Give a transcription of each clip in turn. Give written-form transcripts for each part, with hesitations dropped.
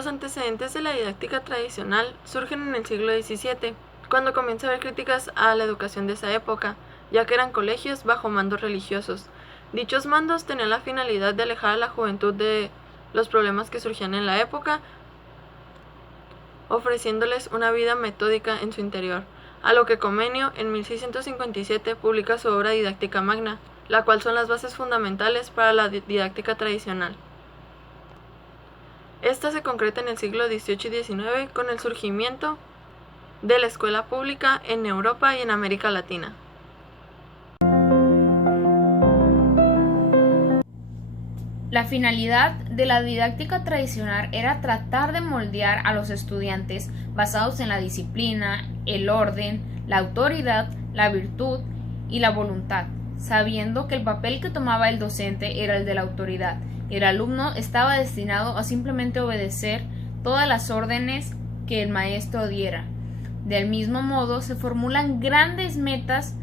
Los antecedentes de la didáctica tradicional surgen en el siglo XVII, cuando comienza a haber críticas a la educación de esa época, ya que eran colegios bajo mandos religiosos. Dichos mandos tenían la finalidad de alejar a la juventud de los problemas que surgían en la época, ofreciéndoles una vida metódica en su interior, a lo que Comenio en 1657 publica su obra Didáctica Magna, la cual son las bases fundamentales para la didáctica tradicional. Esta se concreta en el siglo XVIII y XIX con el surgimiento de la escuela pública en Europa y en América Latina. La finalidad de la didáctica tradicional era tratar de moldear a los estudiantes basados en la disciplina, el orden, la autoridad, la virtud y la voluntad, sabiendo que el papel que tomaba el docente era el de la autoridad. El alumno estaba destinado a simplemente obedecer todas las órdenes que el maestro diera. Del mismo modo, se formulan grandes metas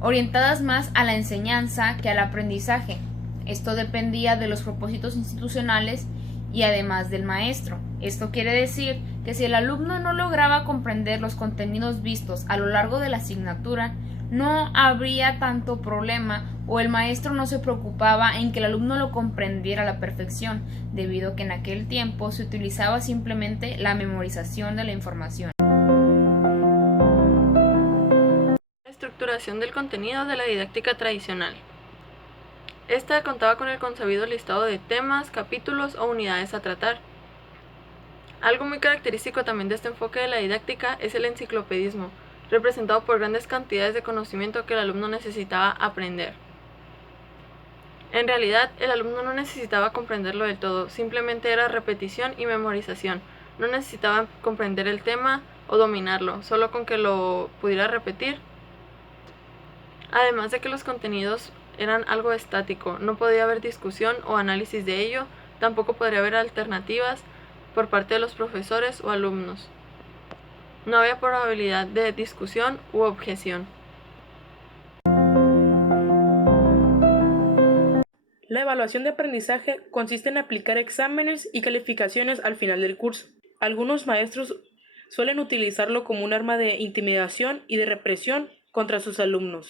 orientadas más a la enseñanza que al aprendizaje. Esto dependía de los propósitos institucionales y además del maestro. Esto quiere decir que si el alumno no lograba comprender los contenidos vistos a lo largo de la asignatura, no habría tanto problema o el maestro no se preocupaba en que el alumno lo comprendiera a la perfección, debido a que en aquel tiempo se utilizaba simplemente la memorización de la información. La estructuración del contenido de la didáctica tradicional. Esta contaba con el consabido listado de temas, capítulos o unidades a tratar. Algo muy característico también de este enfoque de la didáctica es el enciclopedismo, representado por grandes cantidades de conocimiento que el alumno necesitaba aprender. En realidad, el alumno no necesitaba comprenderlo del todo, simplemente era repetición y memorización. No necesitaba comprender el tema o dominarlo, solo con que lo pudiera repetir. Además de que los contenidos eran algo estático, no podía haber discusión o análisis de ello, tampoco podría haber alternativas por parte de los profesores o alumnos. No había probabilidad de discusión u objeción. La evaluación de aprendizaje consiste en aplicar exámenes y calificaciones al final del curso. Algunos maestros suelen utilizarlo como un arma de intimidación y de represión contra sus alumnos.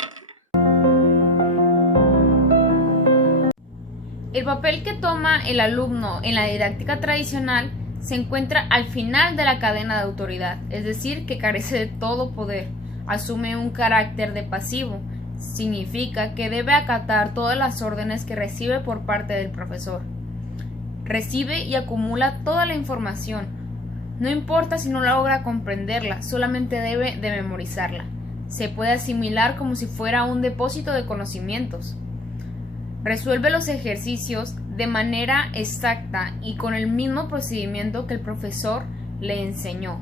El papel que toma el alumno en la didáctica tradicional se encuentra al final de la cadena de autoridad, es decir, que carece de todo poder, asume un carácter de pasivo, significa que debe acatar todas las órdenes que recibe por parte del profesor. Recibe y acumula toda la información, no importa si no logra comprenderla, solamente debe de memorizarla. Se puede asimilar como si fuera un depósito de conocimientos. Resuelve los ejercicios de manera exacta y con el mismo procedimiento que el profesor le enseñó.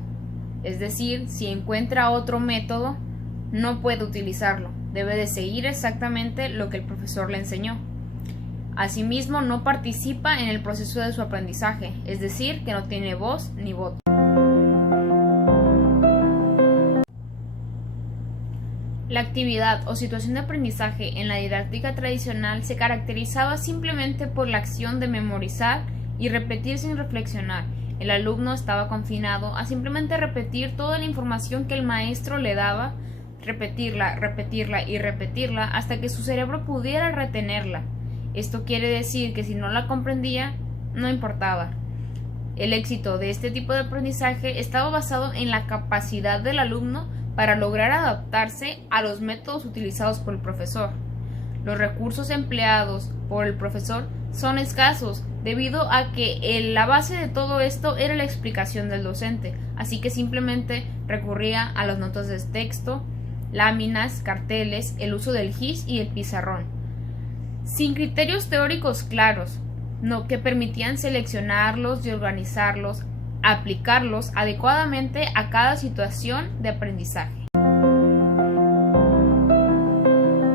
Es decir, si encuentra otro método, no puede utilizarlo. Debe de seguir exactamente lo que el profesor le enseñó. Asimismo, no participa en el proceso de su aprendizaje, es decir, que no tiene voz ni voto. La actividad o situación de aprendizaje en la didáctica tradicional se caracterizaba simplemente por la acción de memorizar y repetir sin reflexionar. El alumno estaba confinado a simplemente repetir toda la información que el maestro le daba, repetirla, repetirla y repetirla hasta que su cerebro pudiera retenerla. Esto quiere decir que si no la comprendía, no importaba. El éxito de este tipo de aprendizaje estaba basado en la capacidad del alumno para lograr adaptarse a los métodos utilizados por el profesor. Los recursos empleados por el profesor son escasos debido a que la base de todo esto era la explicación del docente, así que simplemente recurría a las notas de texto, láminas, carteles, el uso del gis y el pizarrón. Sin criterios teóricos claros, que permitían seleccionarlos y organizarlos, aplicarlos adecuadamente a cada situación de aprendizaje.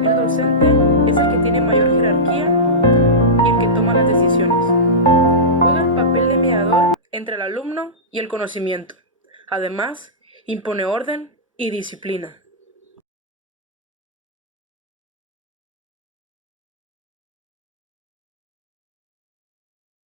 El docente es el que tiene mayor jerarquía y el que toma las decisiones. Juega el papel de mediador entre el alumno y el conocimiento. Además, impone orden y disciplina.